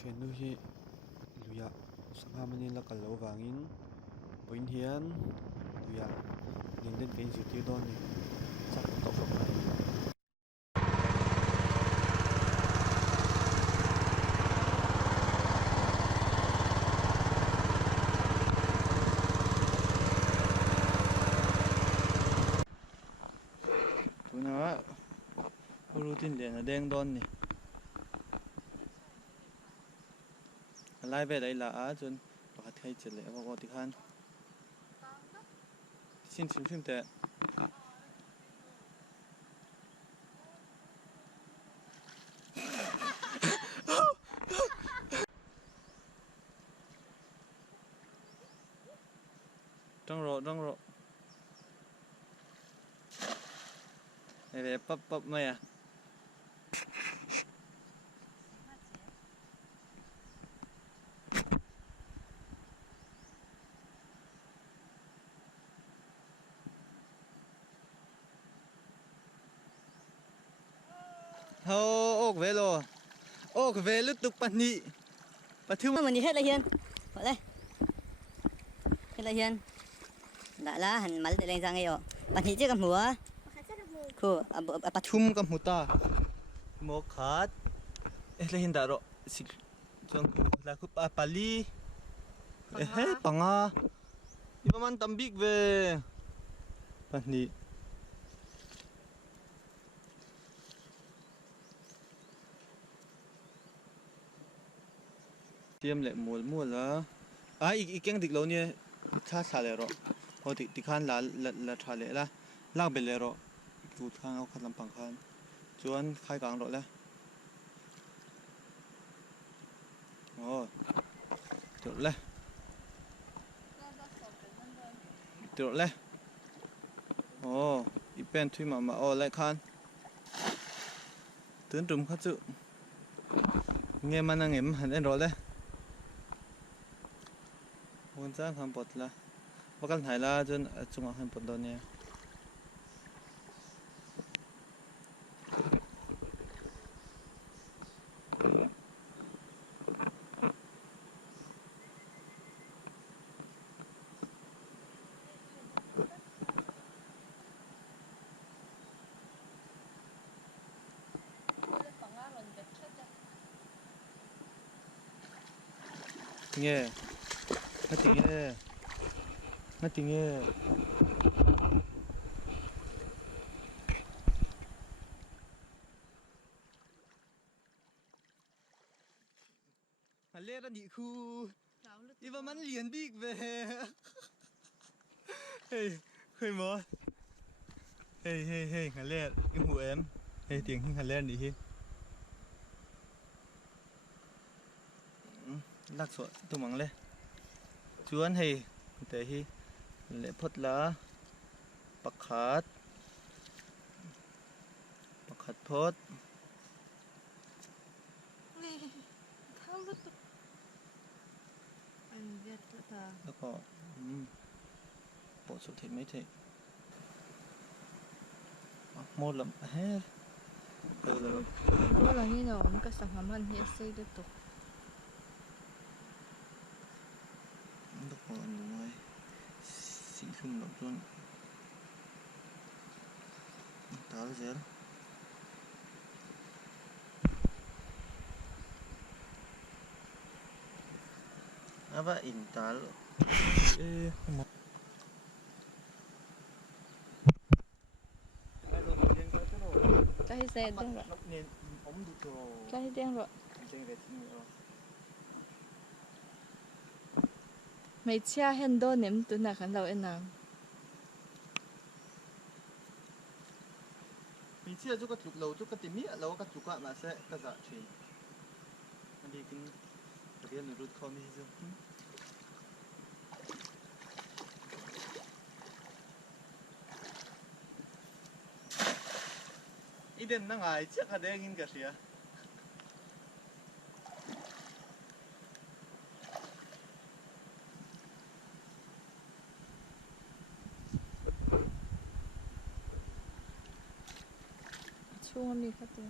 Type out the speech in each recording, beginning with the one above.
Chen nu hi luya sangha manin la kal lo wangin poin hian luya ning den kein zirtir dawn ni chak tok mai tuna rutin le na deng don ni lai ve dai la a chun pakhat khai chele wa ko ti khan sin sim sim te trong ro ve pap pap mai à ho ok ve lo ok ve lu tuk pani pathu mình đi hết là hiền gọi đây hết là hiền đã là hẳn mal để lên ra ngay rồi bạn thấy chưa cầm múa cô à bắt thum kam huta mo khat ele hin da ro sik chong ku la ku pa pali he panga iba man tambik ve pani tiêm lệ mùa mùa là ý kiến địch lâu nhé cha xả lệ rồi họ thì khan là xả lệ là lao bể lệ rồi chuột khang ao khăn làm bằng khan chuan khai cảng rồi là ồ được lệ ồ ít bên thui mà ồ lại khan tướng trùm khát sự nghe mà năng em hẳn rồi đấy muốn ra khám bột là bakal thải là chuan chung khám bột đó nè nghe mất tiếng nghe lẽ ra đi khu đi vào mắn liền đi về hey khơi mò hey lẽ cái mũ em hey tiếng lẽ đi hi lạc sọ tụi mắng lẽ chuan hey te hi lẽ phật lá pakhat phốtแล้วก็โปะสุดเทไม่เทหมดแล้วเฮ้ยเลย Wala ni no, magkasamahan niya sa dito. ทุกคนดูไว้สีขึ้นแบบช่วงตาเสียapa intal Kahit sa ding ro. Kahit ding ro. May chia hendo nem tu na kan law enang.มีเชื่อจุกกระจุกเราจุกกระติมีเรากระจุกกะมาเสะกระจะชีอันนี้กินเรียนรู้ข้อมีซึ่งอีเด่นนั่งไงเชื่อกันได้กินกระเสียช่วงมีค่ะตัว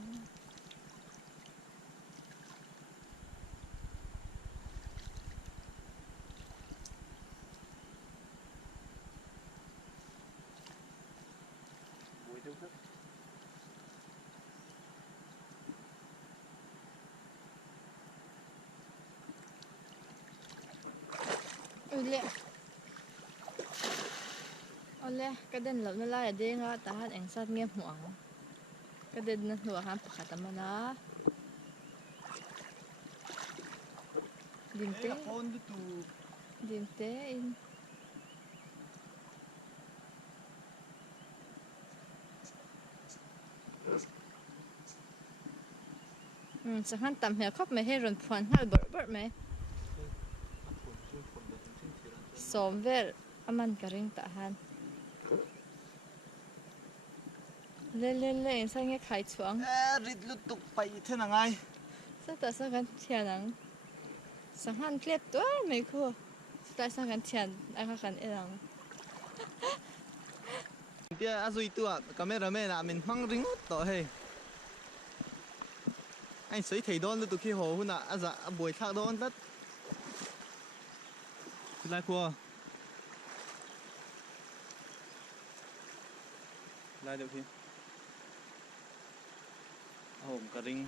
lẹ ole cái den lo na la ya de nga ta han eng sat nge muang cái den na hnuah han pakhat a mana dim te phone du tu dim te in chẳng hạn tầm hè khóc mày hay rồi phun hai bớt bớt mày xóm về aman cả riêng tạ han lên lên lên sao nghe khai chuang rít lút tục bay thế nào ngay sao ta sao gan thiền nắng chẳng hạn clip tuổi mấy cô tại sao gan thiền anh gan elang tia azui tua cameraman à mình mang ring to hey anh sấy thầy đón tụi khi hồ huna aza buổi khác đón tất lại cua lại được khi hồn cả ring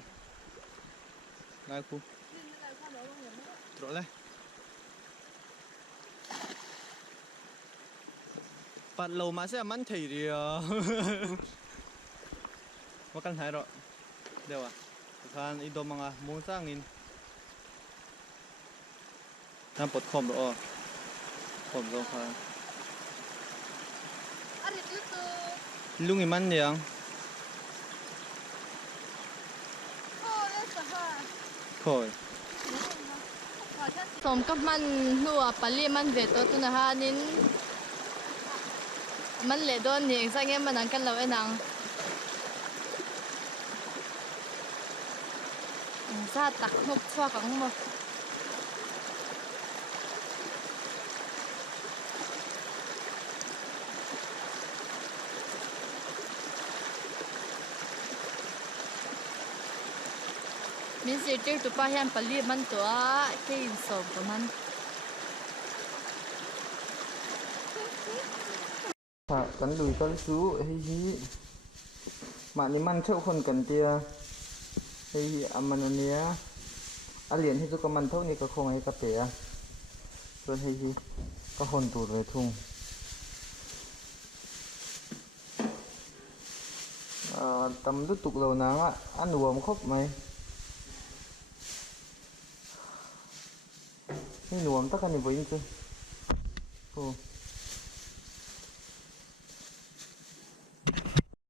lại cua trội lại bắt lâu mà sẽ mắn thầy đi mà căng thái rồi đều à kan ido mga musangin nan pot khom ro khom ro kha arit lutu lungi man yang khoi xóm cấp man nua pali man về to tu na ha nín man lệ đón ni sang em man ang kan lo enang ra tắc hộp cho cắn mà mình sẽ chơi tụi ba hiền pali man tụi cái sầu của man kan lui kan su hi ma ni man theu khon kan tia hi amanania alien hi chu ka man thau ni ka khong ai ka pe a chon hi ka hon tur ve thung tam du tuk lo na nga anuam khop mai ni nuam ta ka ni boin chu